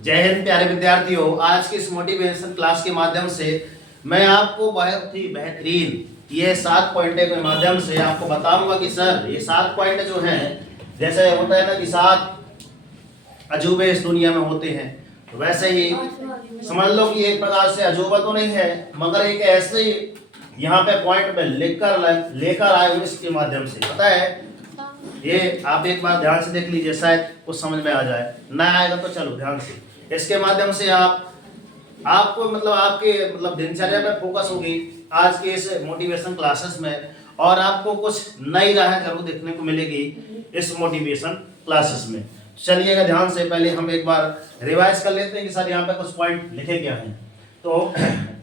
जय हिंद प्यारे विद्यार्थियों। आज की इस मोटिवेशन क्लास के माध्यम से मैं आपको बहुत ही बेहतरीन ये 7 पॉइंट के माध्यम से आपको बताऊंगा कि सर ये 7 पॉइंट जो हैं, जैसे होता है ना कि 7 अजूबे इस दुनिया में होते हैं, तो वैसे ही समझ लो कि एक प्रकार से अजूबा तो नहीं है, मगर एक ऐसे ही यहाँ पे पॉइंट में लेकर आए हूँ इसके माध्यम से। पता है ये आप एक बार ध्यान से देख लीजिए, शायद कुछ समझ में आ जाए, ना आएगा तो चलो ध्यान से इसके माध्यम से आपको मतलब आपके मतलब दिनचर्या पे फोकस होगी आज के इस मोटिवेशन क्लासेस में, और आपको कुछ नई राहें जरूर देखने को मिलेगी इस मोटिवेशन क्लासेस में। चलिएगा ध्यान से, पहले हम एक बार रिवाइज कर लेते हैं कि सर यहाँ पे कुछ पॉइंट लिखे क्या हैं, तो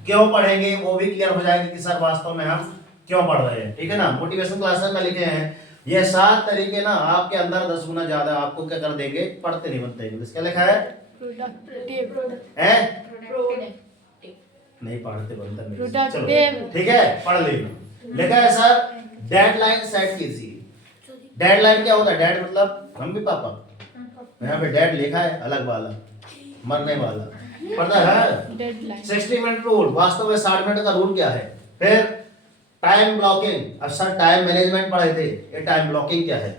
क्यों पढ़ेंगे वो भी क्लियर हो जाएगा कि सर वास्तव में हम क्यों पढ़ रहे हैं। ठीक है ना, मोटिवेशन क्लासेस में लिखे हैं ये 7 तरीके ना आपके अंदर 10 गुना ज्यादा आपको क्या कर देंगे, पढ़ते नहीं बनते हैं। क्या लिखा है? नहीं पढ़ते बनते, चलो ठीक है पढ़ लेना। लिखा है सर डेडलाइन सेट कीजिए। डेडलाइन क्या होता है? डेड मतलब मम्मी पापा, यहाँ पे डेड लिखा है अलग वाला, मरने वाला, पता है 60 मिनट रूल। वास्तव में 60 मिनट का रूल क्या है? फिर टाइम ब्लॉकिंग, अब सर टाइम मैनेजमेंट पढ़े थे, ये टाइम ब्लॉकिंग क्या है?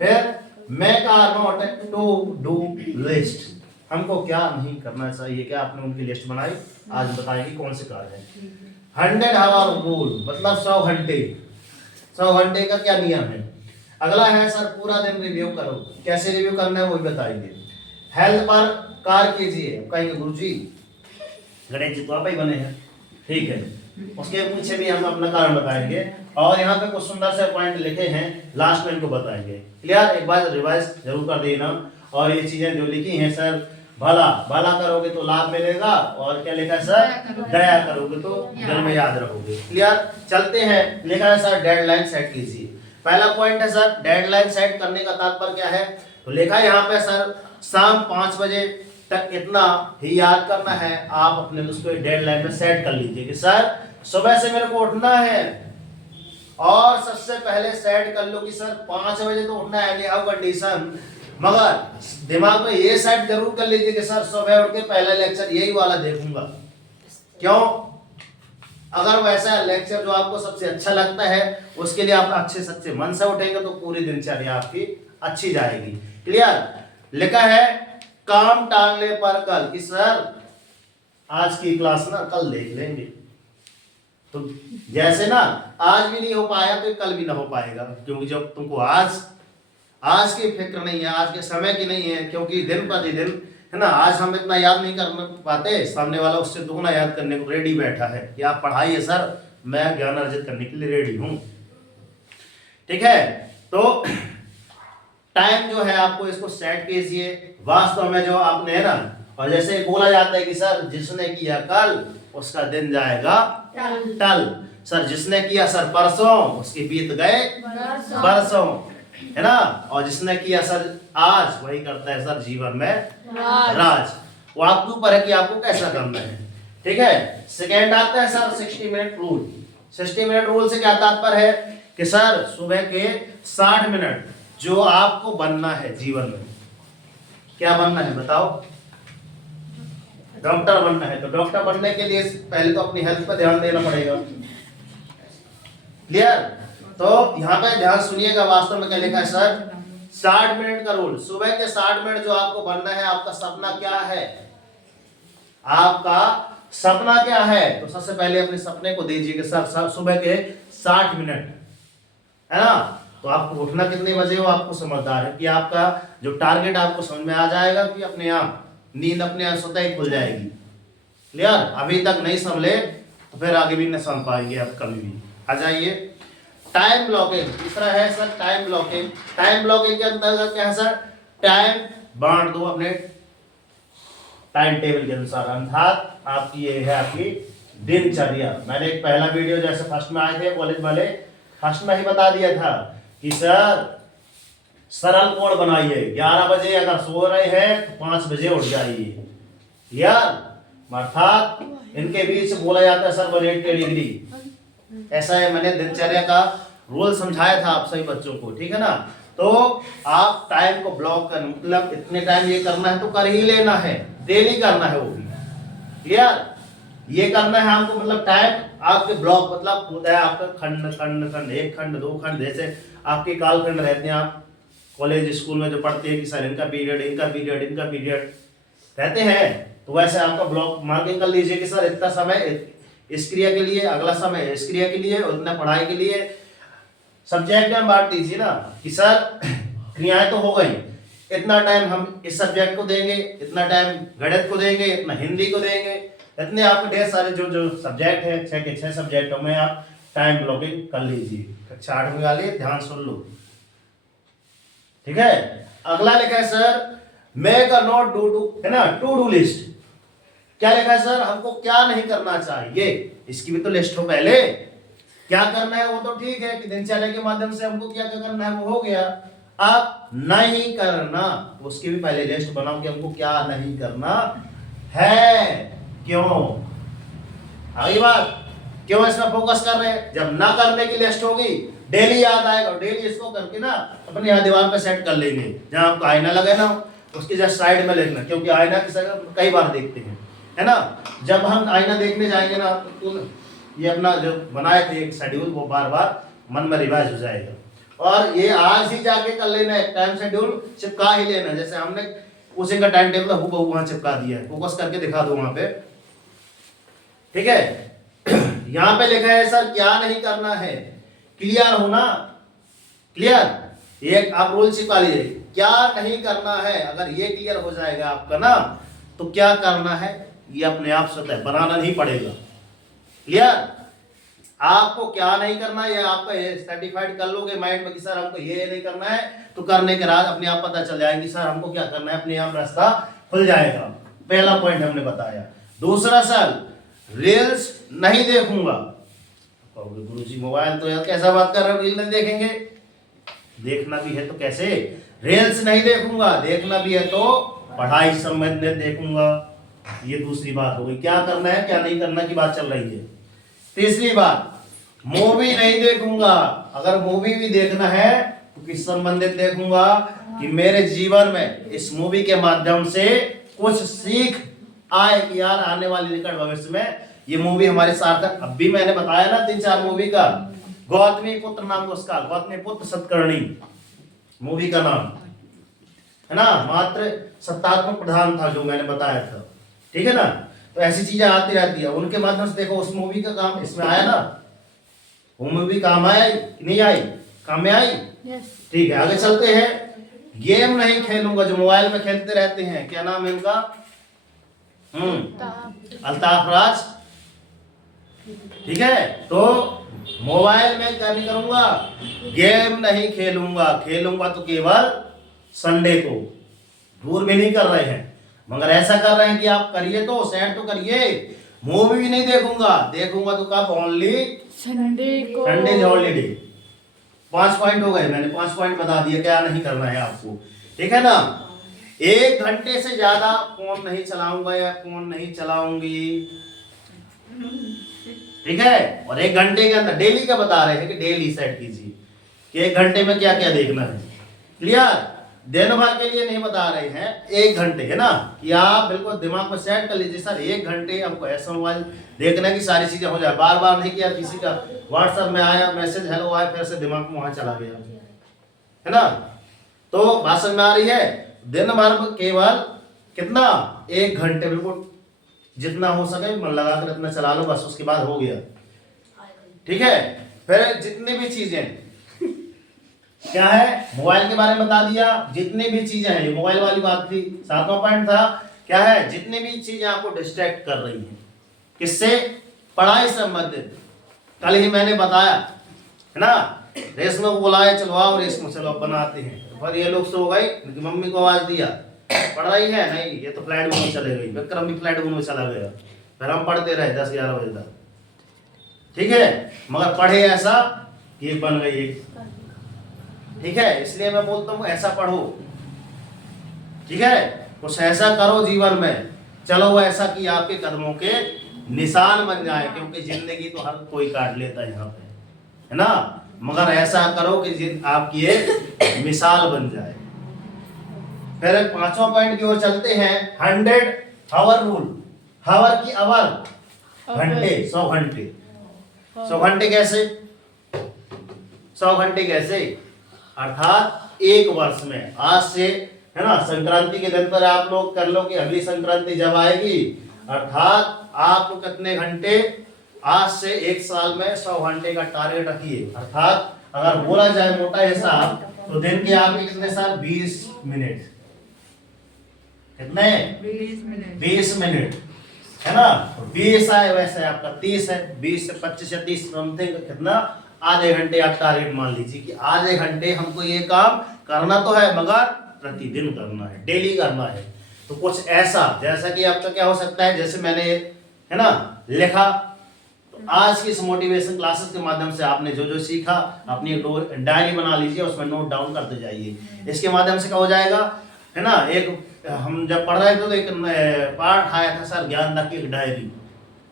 फिर make a note to do list, हमको क्या नहीं करना चाहिए, क्या आपने उनकी लिस्ट बनाई, आज बताएंगे कौन से कार्य है। 100 आवर रूल मतलब 100 घंटे, 100 घंटे का क्या नियम है। अगला है सर पूरा दिन रिव्यू करो, कैसे रिव्यू करना है वो भी बताएंगे। हेल्थ पर कार्य कीजिए, कहेंगे गुरुजी गणेश जी तो आप ही बने हैं, ठीक है, उसके पीछे भी हम अपना कारण बताएंगे, और यहाँ पे कुछ सुंदर से पॉइंट लिखे हैं, लास्ट में इनको बताएंगे। क्लियर? एक बार रिवाइज जरूर कर देना। और ये चीजें जो लिखी हैं सर, भला भला करोगे तो लाभ मिलेगा, और क्या लिखा है सर? दया करोगे तो दिल में याद रहोगे। क्लियर? चलते हैं। लिखा है सर डेडलाइन सेट कीजिए। पहला पॉइंट है सर डेडलाइन सेट करने का तात्पर्य क्या है, तो लिखा है यहाँ पे सर शाम 5 बजे तक इतना ही याद करना है। आप अपने उसको डेडलाइन में सेट कर लीजिए कि सर सुबह से मेरे को उठना है, और सबसे पहले सेट कर लो कि सर 5 बजे तो उठना है, एनी कंडीशन, मगर दिमाग में ये सेट जरूर कर लीजिए कि सर सुबह उठ के पहला लेक्चर यही वाला देखूंगा। क्यों? अगर वैसा लेक्चर जो आपको सबसे अच्छा लगता है उसके लिए आप अच्छे सच्चे मन से उठेंगे तो पूरी दिनचर्या आपकी अच्छी जाएगी। क्लियर? लिखा है काम टालने पर कल, कि सर आज की क्लास ना कल देख लेंगे, तो जैसे ना आज भी नहीं हो पाया तो कल भी ना हो पाएगा, क्योंकि जब तुमको आज की फिक्र नहीं है, आज के समय की नहीं है, क्योंकि दिन प्रतिदिन है ना, आज हम इतना याद नहीं कर पाते, सामने वाला उससे दुगना याद करने को रेडी बैठा है कि आप पढ़ाइए सर, मैं ज्ञान अर्जित करने के लिए रेडी हूं। ठीक है, तो टाइम जो है आपको इसको सेट कीजिए। वास्तव में जो आपने है ना, और जैसे बोला जाता है कि सर जिसने किया कल उसका दिन जाएगा टल, सर जिसने किया सर परसों उसके बीत गए बरसों, है ना, और जिसने किया सर आज वही करता है सर जीवन में राज। वो आपके ऊपर है कि आपको कैसा करना है। ठीक है, सेकेंड आता है sir 60 minute rule. 60 minute rule से क्या तात्पर्य है कि सर सुबह के 60 मिनट जो आपको बनना है जीवन में, क्या बनना है बताओ? डॉक्टर बनना है, तो डॉक्टर बनने के लिए पहले तो अपनी हेल्थ पर ध्यान देना पड़ेगा। क्लियर? तो यहाँ पे ध्यान सुनिएगा, वास्तव में क्या लिखा है सर 60 मिनट का रूल। सुबह के 60 मिनट जो आपको बनना है, आपका सपना क्या है, आपका सपना क्या है, तो सबसे पहले अपने सपने को दीजिए कि सर सुबह के 60 मिनट, है ना, तो आपको उठना कितने बजे हो आपको समझदार है कि आपका जो टारगेट आपको समझ में आ जाएगा कि अपने आप नींद अपने आप स्वतः ही खुल जाएगी। क्लियर? अभी तक नहीं संभले तो फिर आगे भी नहीं समझ पाएंगे आप कभी भी। आ जाइए टाइम ब्लॉकिंग। तीसरा है sir time blocking. Time blocking के अंतर्गत क्या है सर? टाइम बांट दो अपने टाइम टेबल के अनुसार, अर्थात आपकी ये है आपकी दिनचर्या। मैंने एक पहला वीडियो जैसे फर्स्ट में आए थे कॉलेज वाले, फर्स्ट में ही बता दिया था कि सर सरल कोण बनाइए, 11 बजे अगर सो रहे हैं तो 5 बजे उठ जाइए, या अर्थात इनके बीच बोला जाता है सर 180 डिग्री। ऐसा है, मैंने दिनचर्या का रूल समझाया था आप सभी बच्चों को, ठीक है ना। तो आप टाइम को ब्लॉक कर, मतलब इतने टाइम ये करना है तो कर ही लेना है, डेली करना है वो भी। क्लियर? ये करना है आपको, मतलब टाइम आपके ब्लॉक मतलब होता है आपका खंड खंड खंड, एक खंड दो खंड, जैसे आपके कालखंड रहते हैं, आप कॉलेज स्कूल में जो पढ़ते हैं कि सर इनका पीरियड इनका पीरियड इनका पीरियड रहते हैं, तो वैसे आपका ब्लॉक मार्किंग कर लीजिए कि सर इतना समय इस क्रिया के लिए, अगला समय इस क्रिया के लिए, उतना पढ़ाई के लिए। सब्जेक्ट में बांट दीजिए ना कि सर क्रियाएं तो हो गई, इतना टाइम हम इस सब्जेक्ट को देंगे, इतना टाइम गणित को देंगे, इतना हिंदी को देंगे, इतने आपके ढेर सारे जो जो सब्जेक्ट है 6 के 6 सब्जेक्टों में आप टाइम ब्लॉकिंग कर लीजिए। कक्षा 8 वाले ध्यान सुन लो, ठीक है। अगला लिखा है sir make a note do है ना, टू डू लिस्ट। क्या लिखा है सर, हमको क्या नहीं करना चाहिए, इसकी भी तो लिस्ट हो पहले। क्या करना है वो तो ठीक है कि दिनचर्या के माध्यम से हमको क्या क्या करना है वो हो गया। अब नहीं करना, उसकी भी पहले लिस्ट बनाओ कि हमको क्या नहीं करना है, क्यों। आगे बात, क्यों इसमें फोकस कर रहे हैं, जब ना करने की लिस्ट होगी डेली याद आएगा, डेली इसको करके ना अपने यहाँ दीवार पे सेट कर लेंगे, जहां आपको आईना लगे ना उसकी जस्ट साइड में लिखना, क्योंकि आईना की जगह कई बार देखते हैं, है ना। जब हम आईना देखने जाएंगे ना तो ये अपना जो बनाए थे एक शेड्यूल वो बार बार मन में रिवाइज हो जाएगा। और ये आज ही जाके कर लेना है, टाइम शेड्यूल चिपका ही लेना, जैसे हमने उसी का टाइम टेबल हूबहू वहां चिपका दिया है, फोकस करके दिखा दो वहां पे, ठीक है। यहां पे लिखा है सर क्या नहीं करना है, क्लियर होना, क्लियर। एक आप रूल चिपका लीजिए, क्या नहीं करना है, अगर ये क्लियर हो जाएगा आपका ना तो क्या करना है ये अपने आप स्वतः बनाना नहीं पड़ेगा। क्लियर, आपको क्या नहीं करना है, आपका ये सर्टिफाइड कर लोगे माइंड में कि सर हमको ये नहीं करना है, तो करने के बाद अपने आप पता चल जाएंगे सर हमको क्या करना है, अपने आप रास्ता खुल जाएगा। पहला पॉइंट हमने बताया। दूसरा सर रील्स नहीं देखूंगा। गुरुजी मोबाइल तो यार कैसा बात कर रहे हो, रील नहीं देखेंगे, देखना भी है तो कैसे, रील्स नहीं देखूंगा, देखना भी है तो पढ़ाई संबंधित देखूंगा। ये दूसरी बात हो गई, क्या करना है क्या नहीं करना की बात चल रही है। तीसरी बात, मूवी नहीं देखूंगा, अगर मूवी भी देखना है तो किस संबंधित देखूंगा कि मेरे जीवन में इस मूवी के माध्यम से कुछ सीख आए कि यार आने वाले निकट भविष्य में ये मूवी हमारे सार्थक। अब भी मैंने बताया ना 3-4 मूवी का, गौतमी पुत्र नाम उसका, गौतमी पुत्र सतकर्णी मूवी का नाम है ना, मात्र सत्तात्मक प्रधान था जो मैंने बताया था, ठीक है ना। तो ऐसी चीजें आती रहती है, उनके माध्यम से देखो उस मूवी का काम इसमें आया ना, वो मूवी काम आया कि नहीं आई, काम में आई, ठीक है। आगे चलते हैं, गेम नहीं खेलूंगा, जो मोबाइल में खेलते रहते हैं, क्या नाम है इनका, अल्ताफ राज, ठीक है। तो मोबाइल में क्या नहीं करूंगा, गेम नहीं खेलूंगा, खेलूंगा तो केवल संडे को, दूर भी नहीं कर रहे हैं मगर ऐसा कर रहे हैं कि आप करिए तो सेट तो करिए। मूवी भी नहीं देखूंगा, देखूंगा तो कब, ओनली संडे को, संडे हॉलीडे। 5 पॉइंट हो गए, मैंने 5 पॉइंट बता दिए क्या नहीं करना है आपको, ठीक है ना। 1 घंटे से ज्यादा फोन नहीं चलाऊंगा या फोन नहीं चलाऊंगी, ठीक है। और 1 घंटे के अंदर डेली का बता रहे हैं कि डेली सेट कीजिए कि 1 घंटे में क्या क्या देखना है। क्लियर, दिन भर के लिए नहीं बता रहे हैं, 1 घंटे, है ना, कि आप बिल्कुल दिमाग में सेट कर लीजिए सर 1 घंटे हमको ऐसा मोबाइल देखना की सारी चीजें हो जाए, बार बार नहीं किया, किसी का व्हाट्सएप में आया मैसेज हेलो आया फिर से दिमाग में वहां चला गया, है ना। तो बात समझ में आ रही है, दिन भर केवल कितना, 1 घंटे, बिल्कुल जितना हो सके मन लगाकर इतना चला लो, बस उसके बाद हो गया, ठीक है। फिर जितनी भी चीजें क्या है, मोबाइल के बारे में बता दिया, जितनी भी चीजें हैं, ये मोबाइल वाली बात थी। 7वां पॉइंट था क्या है, जितनी भी चीजें आपको डिस्ट्रैक्ट कर रही हैं, किससे, पढ़ाई संबंधित। कल ही मैंने बताया है ना, रेशमा को बुलाया, चलो आओ रेशमा, चलो बनाते हैं, पर ये लोग सो गई, मम्मी को आवाज दिया पढ़ रही है, नहीं ये तो फ्लाइट मोड में चले गई, विक्रम भी फ्लाइट मोड में चला गया, फिर हम पढ़ते रहे 10-11 बजे तक, ठीक है। मगर पढ़े ऐसा कि एक बन गई एक, ठीक है। इसलिए मैं बोलता हूँ ऐसा पढ़ो, ठीक है, कुछ ऐसा करो जीवन में, चलो ऐसा कि आपके कदमों के निशान बन जाए, क्योंकि जिंदगी तो हर कोई काट लेता है यहाँ पे, है ना, मगर ऐसा करो कि आपकी एक मिसाल बन जाए। फिर 5वां पॉइंट की ओर चलते हैं, 100 हावर रूल, हावर की अवर, घंटे, 100 घंटे। 100 घंटे कैसे, 100 घंटे कैसे, अर्थात एक वर्ष में आज से, है ना, संक्रांति के दिन पर आप लोग कर लो कि अगली संक्रांति जब आएगी, अर्थात आप कितने घंटे, आज से एक साल में 100 घंटे का टारगेट रखिए। अर्थात अगर बोला जाए मोटा हिसाब तो दिन के आपके कितने साल, 20 मिनट, कितने, 20 मिनट, है ना। 20 आए वैसे आपका 30 है, 20 से 25 या 30 समथिंग, कितना, आधे घंटे आप टारगेट मान लीजिए कि आधे घंटे हमको ये काम करना तो है, मगर प्रतिदिन करना है, डेली करना है। तो कुछ ऐसा, जैसा कि आपका क्या हो सकता है, जैसे मैंने, है ना, लिखा, तो आज की इस मोटिवेशन क्लासेस के माध्यम से आपने जो जो सीखा अपनी एक डायरी बना लीजिए, उसमें नोट डाउन करते जाइए। इसके माध्यम से क्या हो जाएगा, है ना, एक हम जब पढ़ रहे थे तो एक पाठ आया था सर, ज्ञानदा की एक डायरी,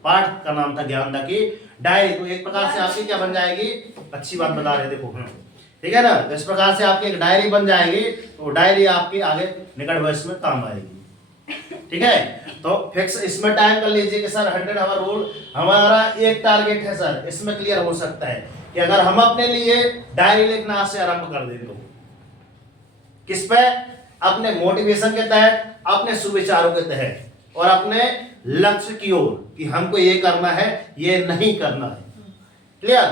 पाठ का नाम था ज्ञानदा की डायरी। तो एक प्रकार से आपकी क्या बन जाएगी, अच्छी बात बता रहे, देखो, ठीक है ना, इस प्रकार से आपकी एक डायरी बन जाएगी, तो डायरी आपकी आगे निकट भविष्य में काम आएगी। ठीक है, तो फिक्स इसमें टाइम कर लीजिए कि सर 100 आवर रूल हमारा एक टारगेट है सर, इसमें क्लियर हो सकता है कि अगर हम अपने लिए डायरी लिखना आज से आरंभ कर दें तो किस पे, अपने मोटिवेशन के तहत, अपने सुविचारों के तहत और अपने लक्ष्य की ओर कि हमको ये करना है, ये नहीं करना है। क्लियर,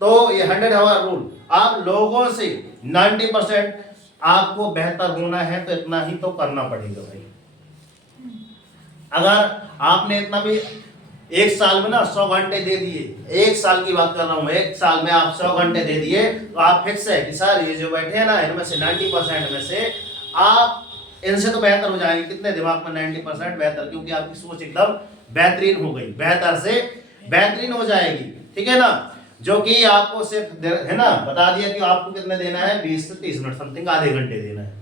तो ये 100 आवर रूल आप लोगों से 90% आपको बेहतर होना है तो इतना ही तो करना पड़ेगा भाई। अगर आपने इतना भी एक साल में ना 100 घंटे दे दिए, एक साल की बात कर रहा हूं, एक साल में आप 100 घंटे दे दिए तो आप फिक्स है कि सर ये जो बैठे हैं ना, इनमें से 90% में से आप इनसे तो बेहतर हो जाएंगे। कितने दिमाग में 90% बेहतर, क्योंकि आपकी सोच एकदम बेहतरीन हो गई, बेहतर से बेहतरीन हो जाएगी। ठीक है ना, जो कि आपको सिर्फ, है ना, बता दिया कि आपको कितने देना है, 20 से 30 मिनट समथिंग, आधे घंटे देना है।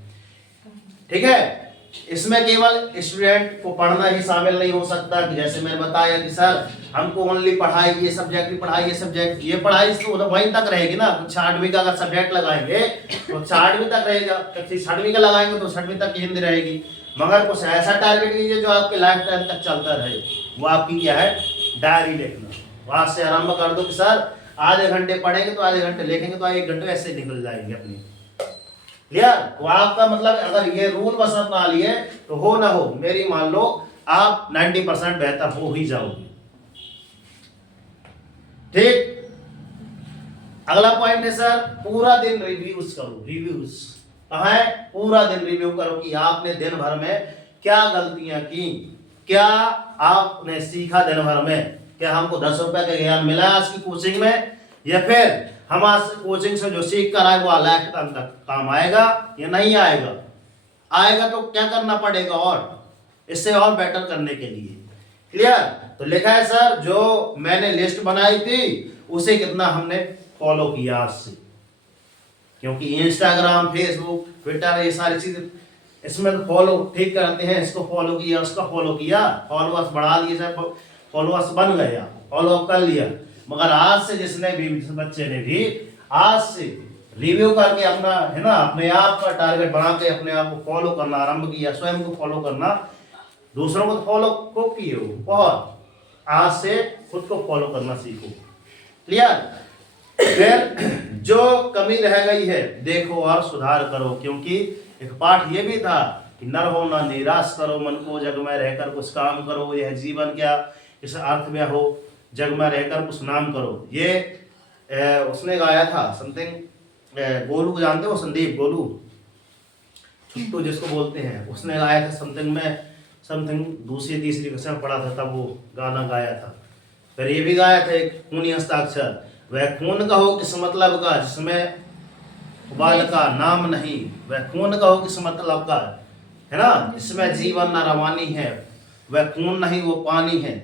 ठीक है, इसमें केवल स्टूडेंट को पढ़ना ही शामिल नहीं हो सकता कि जैसे मैंने बताया कि सर हमको ओनली पढ़ाई, ये सब्जेक्ट की पढ़ाई, ये सब्जेक्ट, ये पढ़ाई तो वहीं तक रहेगी ना। कुछ 8वीं का अगर सब्जेक्ट लगाएंगे तो 6वीं तक रहेगा, 6वीं का लगाएंगे तो 6वीं तक हिंदी रहेगी। मगर कुछ ऐसा टारगेट लीजिए जो आपके लाइफ टाइम तक चलता रहे, वो आपकी क्या है, डायरी लिखना। वहां से आरंभ कर दो कि सर आधे घंटे पढ़ेंगे तो आधे घंटे लिखेंगे तो 1 घंटे ऐसे निकल जाएंगे अपनी। क्लियर, तो आपका मतलब अगर ये रूल बस अपना लिए तो हो ना हो, मेरी मान लो आप 90% बेहतर हो ही जाओगे। ठीक, अगला पॉइंट है सर, पूरा दिन रिव्यूज करो। रिव्यूज कहाँ है, पूरा दिन रिव्यू करो कि आपने दिन भर में क्या गलतियां की, क्या आपने सीखा दिन भर में, क्या हमको 10 रुपए का ज्ञान मिला आज की कोचिंग में, या फिर हम आज कोचिंग से जो सीख कर आए वो लाइफ टाइम तक काम आएगा या नहीं आएगा। आएगा तो क्या करना पड़ेगा और इससे और बेटर करने के लिए। क्लियर, तो लिखा है सर जो मैंने लिस्ट बनाई थी उसे कितना हमने फॉलो किया आज से, क्योंकि इंस्टाग्राम, फेसबुक, ट्विटर, ये सारी चीजें इसमें तो फॉलो ठीक करते हैं, इसको फॉलो किया, उसका फॉलो किया, फॉलोअर्स बढ़ा लिए, सब फॉलोअर्स बन गया, फॉलो कर लिया। मगर आज से जिसने भी, जिस बच्चे ने भी आज से रिव्यू करके अपना, है ना, अपने आप का टारगेट बना के अपने आप को फॉलो करना आरंभ किया, स्वयं को फॉलो करना, दूसरों को तो फॉलो को किए हो, बहुत आज से खुद को फॉलो करना सीखो। क्लियर, फिर जो कमी रह गई है देखो और सुधार करो, क्योंकि एक पाठ ये भी था कि नर हो ना निराश करो मन को, जग में रहकर कुछ काम करो, यह जीवन क्या इस अर्थ में हो, जग में रहकर कुछ नाम करो। ये उसने गाया था समथिंग, गोलू को जानते हो, संदीप गोलू छुट्टू जिसको बोलते हैं, उसने गाया था समथिंग में, समथिंग दूसरी तीसरी कक्षा में पढ़ा था तब वो गाना गाया था। फिर ये भी गाया था एक, खूनी हस्ताक्षर, वह खून का हो किस मतलब का जिसमें उबाल का नाम नहीं, वह खून का हो किस मतलब का, है ना, जिसमें जीवन न रवानी है, वह खून नहीं वो पानी है।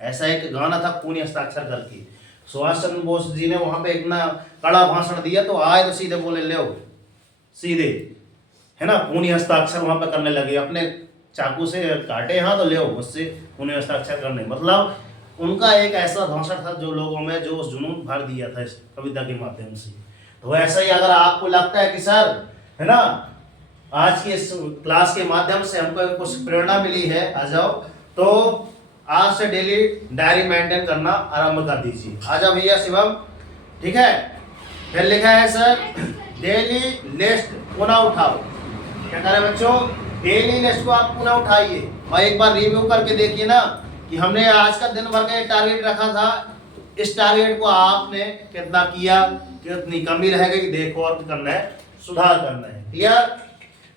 ऐसा एक गाना था खूनी हस्ताक्षर करके। सुभाष चंद्र बोस जी ने वहां पे इतना कड़ा भाषण दिया तो आए तो सीधे बोले ले सीधे, है ना, खूनी हस्ताक्षर वहां पे करने लगे, अपने चाकू से काटे हाँ तो ले मुझसे खूनी हस्ताक्षर करने। मतलब उनका एक ऐसा भाषण था जो लोगों में जो जुनून भर दिया था इस कविता के माध्यम से। तो ऐसा ही अगर आपको लगता है कि सर, है ना, आज की इस क्लास के माध्यम से हमको कुछ प्रेरणा मिली है। आ जाओ, तो आज से डेली डायरी मेंटेन करना आरंभ कर दीजिए। आ जाओ भैया शिवम, ठीक है। फिर लिखा है सर डेली लिस्ट पुनः उठाओ। क्या करें बच्चों, डेली लिस्ट को आप पुनः उठाइए और एक बार रिव्यू करके देखिए ना कि हमने आज का दिन भर का टारगेट रखा था, इस टारगेट को आपने कितना किया, कितनी कमी रह गई, देखो और करना है, सुधार करना है। क्लियर।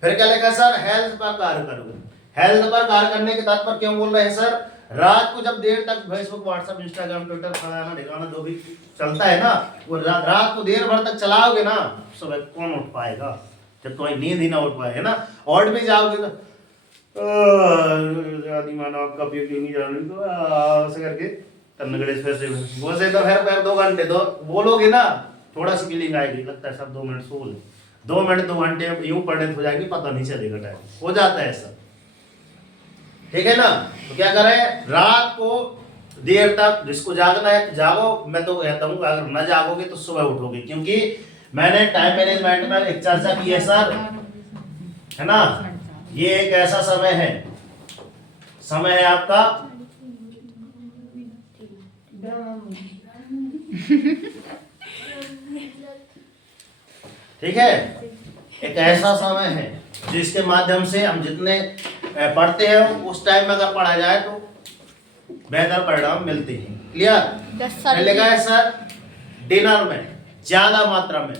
फिर क्या लिखा सर, हेल्थ पर कार्य करो। हेल्थ पर कार्य करने के तात्पर्य क्यों बोल रहे हैं सर, रात को जब देर तक फेसबुक व्हाट्सएप इंस्टाग्राम ट्विटर फलाना ढिकाना जो भी चलता है ना, वो रात को देर भर तक चलाओगे ना, सुबह कौन उठ पाएगा जब तुम्हारी नींद ही ना उठ पाए, है ना। और भी जाओगे तो मानो कभी क्यों नहीं जाने तो ऐसे करके तन्नगड़े से वो से तो फिर 2 घंटे तो बोलोगे ना, थोड़ा सी फीलिंग आएगी, लगता है सब 2 मिनट सो ले, 2 मिनट 2 घंटे यूं पढ़ने हो जाएगी, पता नहीं चलेगा, टाइम हो जाता है ऐसा, ठीक है ना। तो क्या करें, रात को देर तक जिसको जागना है तो जागो। मैं तो कहता हूँ अगर न जागोगे तो सुबह उठोगे, क्योंकि मैंने टाइम मैनेजमेंट में एक चर्चा की है सर, है ना। ये एक ऐसा समय है, समय है आपका ठीक है, एक ऐसा समय है जिसके माध्यम से हम जितने पढ़ते हैं उस टाइम में अगर पढ़ा जाए तो बेहतर परिणाम मिलते हैं। क्लियर। लिखा है सर डिनर में ज्यादा मात्रा में,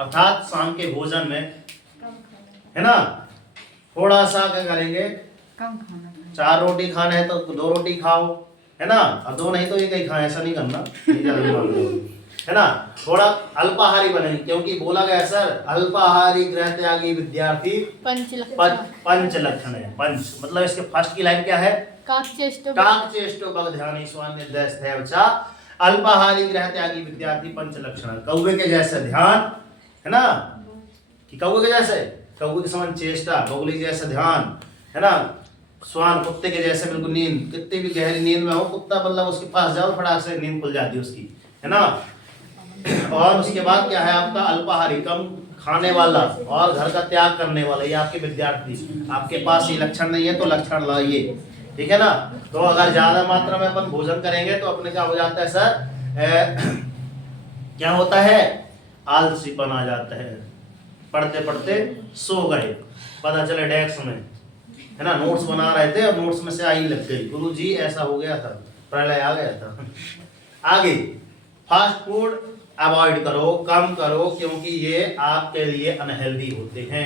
अर्थात शाम के भोजन में, है ना, थोड़ा सा क्या करेंगे, कम खाना, 4 रोटी खाना है तो 2 रोटी खाओ, है ना, और 2 नहीं तो 1 ही खाए, ऐसा नहीं करना, है ना। थोड़ा अल्पाहारी बने, क्योंकि बोला गया सर अल्पाहारी गृह त्यागी विद्यार्थी पंच लक्षण है। पंच मतलब इसके फर्स्ट की लाइन क्या है, काकचेष्टो बगध्यानी स्वान निर्देश है बच्चा, अल्पाहारी गृह त्यागी विद्यार्थी पंच लक्षण। कौवे के जैसे ध्यान, है ना, कि कौवे के जैसे, कौवे के समान चेष्टा, बगुली जैसा ध्यान, है ना, स्वान कुत्ते के जैसे बिल्कुल नींद, कितनी भी गहरी नींद में हो कुत्ता मतलब उसके पास जाओ फटाक से नींद खुल जाती है उसकी, है ना। और उसके बाद क्या है आपका अल्पाहारी, कम खाने वाला और घर का त्याग करने वाला, ये आपके विद्यार्थी। आपके पास ये लक्षण नहीं है तो लक्षण लाइए, ठीक है ना। तो अगर ज्यादा मात्रा में अपन भोजन करेंगे तो अपने क्या हो जाता है सर, क्या होता है, आलसीपन आ जाता है, पढ़ते पढ़ते सो गए, पता चले डेस्क में, है ना, नोट्स बना रहे थे और नोट्स में से आई लग गई, गुरुजी ऐसा हो गया था, प्रलय आ गया था। आगे फास्ट फूड अवॉइड करो, कम करो, क्योंकि ये आपके लिए अनहेल्दी होते हैं।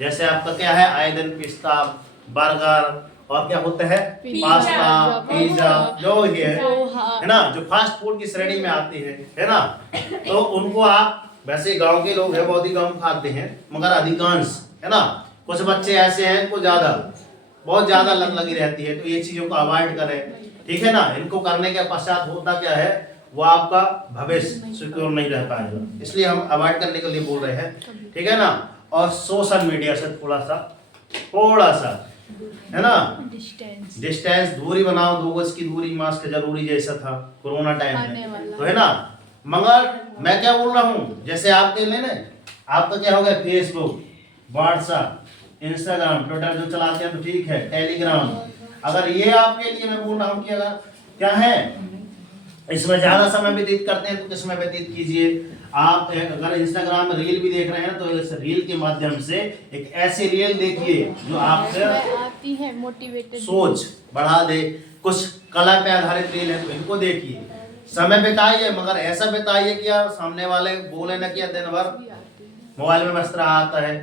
जैसे आपका क्या है, आए दिन पिस्ता, बर्गर और क्या होता है, पास्ता, पिज्जा, जो ये है ना, जो फास्ट फूड की श्रेणी में आते हैं, है ना, तो उनको आप, वैसे गांव के लोग हैं बहुत ही कम खाते हैं, मगर अधिकांश, है ना, कुछ बच्चे ऐसे हैं इनको ज्यादा, बहुत ज्यादा लत लगी रहती है, तो ये चीजों को अवॉइड करें, ठीक है ना। इनको करने के पश्चात होता क्या है, वो आपका भविष्य सिक्योर नहीं रह पाएगा, इसलिए हम अवॉइड करने के लिए बोल रहे हैं, ठीक है ना। और सोशल मीडिया से थोड़ा सा है ना, डिस्टेंस दूरी बनाओ, 2 गज की दूरी, मास्क जरूरी जैसा था कोरोना टाइम में, तो है ना। मगर मैं क्या बोल रहा हूँ, जैसे आपके लिए ना, आपका क्या हो गया, फेसबुक, व्हाट्सएप, इंस्टाग्राम, ट्विटर जो चलाते हैं तो ठीक है, टेलीग्राम, अगर ये आपके लिए मैं बोल रहा हूँ कि अगर क्या है इसमें ज्यादा समय व्यतीत करते हैं तो किसमें व्यतीत कीजिए। आप अगर इंस्टाग्राम में रील भी देख रहे हैं तो इस रील के माध्यम से एक ऐसी रील देखिए जो आपसे आती है मोटिवेटेड, सोच बढ़ा दे, कुछ कला पे आधारित रील है तो इनको देखिए, समय बिताइए, मगर ऐसा बिताइए कि यार सामने वाले बोले ना कि दिन भर मोबाइल में व्यस्त रहा आता है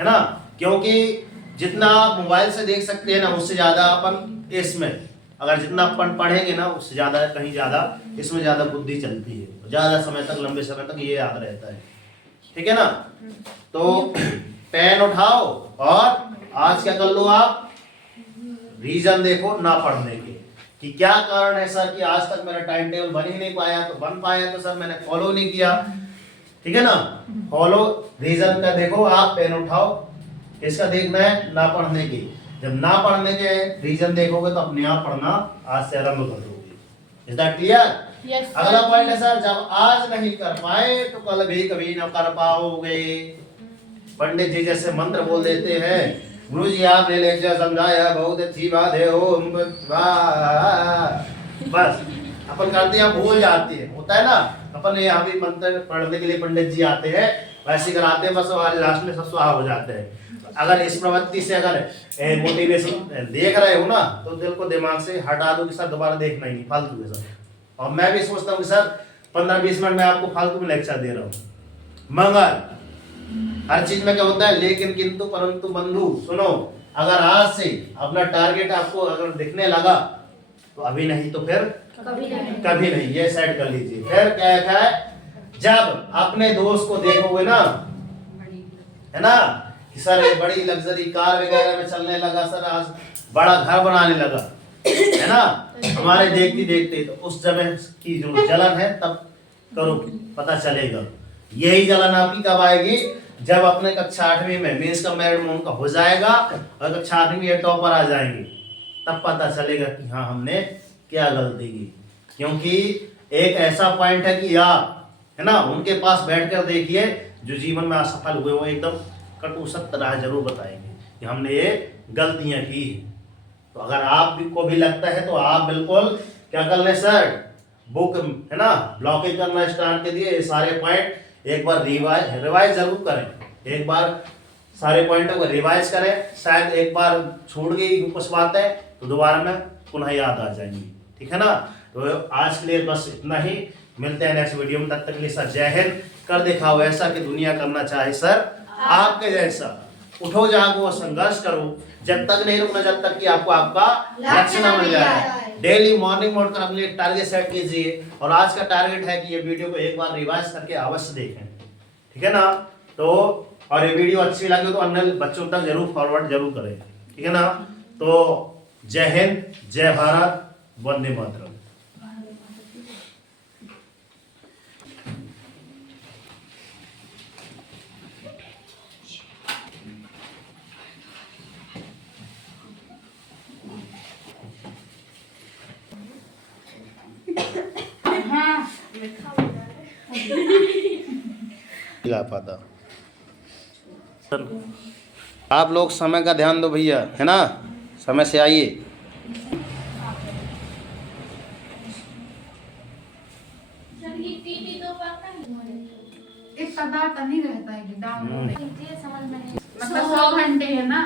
ना, क्योंकि जितना आप मोबाइल से देख सकते हैं ना, उससे ज्यादा अपन इसमें अगर जितना अपन पढ़ेंगे ना, उससे ज्यादा कहीं ज्यादा इसमें ज्यादा बुद्धि चलती है, ज्यादा समय तक, लंबे समय तक ये याद रहता है, ठीक है ना। तो पेन उठाओ और आज क्या कर लो, आप रीजन देखो ना पढ़ने के, कि क्या कारण है सर कि आज तक मेरा टाइम टेबल बन ही नहीं पाया, तो बन पाया तो सर मैंने फॉलो नहीं किया, ठीक है ना। फॉलो रीजन का देखो, आप पेन उठाओ, इसका देखना है ना पढ़ने की, जब ना पढ़ने के रीजन देखोगे तो अपने आप पढ़ना आज से आरंभ कर दोगे। Is that clear? yes, अगला पॉइंट है सर, जब आज नहीं कर पाए तो कल भी कभी ना कर पाओगे। पंडित जी जैसे मंत्र बोल देते हैं, गुरु जी आपने लेक्चर समझाया बहुत अच्छी बात है, ओम बस अपन करते हैं, भूल जाते हैं, होता है ना। अपन यहाँ भी मंत्र पढ़ने के लिए पंडित जी आते हैं, वैसे कराते हैं, बस लास्ट में सब स्वाहा हो जाते हैं। अगर इस प्रवृत्ति से अगर मोटिवेशन देख रहे हो ना, तो दिल को दिमाग से हटा दो कि सर दोबारा देखना ही नहीं, फालतू है सर। और मैं भी सोचता हूँ कि सर 15-20 मिनट में आपको फालतू में लेक्चर दे रहा हूँ, मगर हर चीज में क्या होता है लेकिन किंतु परंतु बंधु। सुनो, अगर आज से अपना टारगेट आपको अगर दिखने लगा तो अभी नहीं तो फिर कभी नहीं, ये सेट कर लीजिए। फिर क्या है, जब अपने दोस्त को देखोगे ना, है ना, कि सर ये बड़ी लग्जरी कार वगैरह में चलने लगा, सर आज बड़ा घर बनाने लगा, है ना, हमारे देखते देखते, तो उस समय की जो जलन है तब करो, पता चलेगा। यही जलन आपकी कब आएगी, जब अपने कक्षा 8वीं में मेंस का मेरिट उनका हो जाएगा और कक्षा 8वीं में टॉपर आ जाएंगे, तब पता चलेगा कि हाँ हमने क्या गलती की। क्योंकि एक ऐसा पॉइंट है कि आप, है ना, उनके पास बैठकर देखिए जो जीवन में असफल हुए, वो एकदम कटु सत्य राह जरूर बताएंगे कि हमने ये गलतियां की। तो अगर आप को भी लगता है तो आप बिल्कुल क्या कर लें सर, बुक, है ना, ब्लॉकिंग करना स्टार्ट कर दिए, सारे पॉइंट एक बार रिवाइज जरूर करें, एक बार सारे पॉइंटों को रिवाइज करें। शायद एक बार छूट गई कुछ बातें तो दोबारा में पुनः याद आ जाएंगी, ठीक है ना। तो आज के लिए बस इतना ही, मिलते हैं नेक्स्ट वीडियो में, तब तक के लिए सर जय हिंद। कर दिखाओ ऐसा कि दुनिया करना चाहे सर आपके जैसा। उठो जागो, संघर्ष करो, जब तक नहीं रुकना जब तक कि आपको आपका लक्ष्य न मिल जाए। डेली मॉर्निंग मोड कर अपने टारगेट सेट कीजिए, और आज का टारगेट है कि ये वीडियो को एक बार रिवाइज करके अवश्य देखें, ठीक है ना। तो और ये वीडियो अच्छी लगे तो अन्य बच्चों तक जरूर फॉरवर्ड जरूर करें, ठीक है ना। तो जय हिंद, जय भारत, वंदे मातरम। पाता आप लोग समय का ध्यान दो भैया, है ना, समय से आइए। इतना नहीं रहता है कि दाम मतलब 100 घंटे है ना।